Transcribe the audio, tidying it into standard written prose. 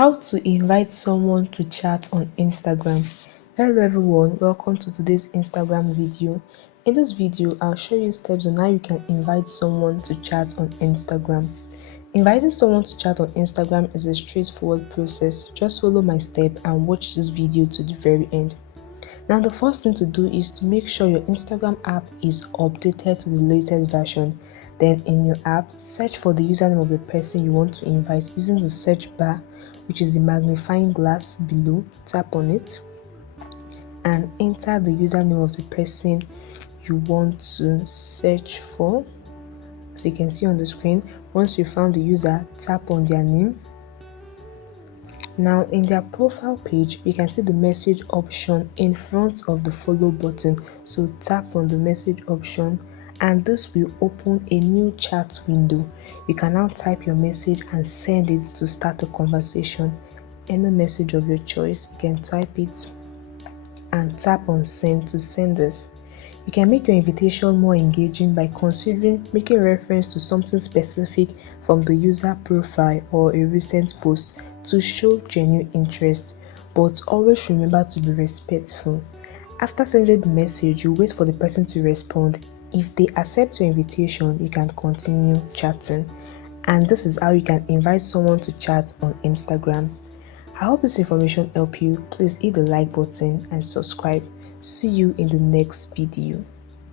How to invite someone to chat on Instagram. Hello everyone, welcome to today's Instagram video. In this video, I'll show you steps on how you can invite someone to chat on Instagram. Inviting someone to chat on Instagram is a straightforward process. Just follow my step and watch this video to the very end. Now the first thing to do is to make sure your Instagram app is updated to the latest version. Then in your app, search for the username of the person you want to invite using the search bar, which is the magnifying glass below. Tap on it and enter the username of the person you want to search for. As you can see on the screen, once you found the user, tap on their name. Now in their profile page, you can see the message option in front of the follow button. So tap on the message option and this will open a new chat window. You can now type your message and send it to start a conversation. Any message of your choice, you can type it and tap on send to send this. You can make your invitation more engaging by considering making reference to something specific from the user profile or a recent post to show genuine interest, but always remember to be respectful. After sending the message, you wait for the person to respond. If they accept your invitation, you can continue chatting. And this is how you can invite someone to chat on Instagram. I hope this information helped you. Please hit the like button and subscribe. See you in the next video.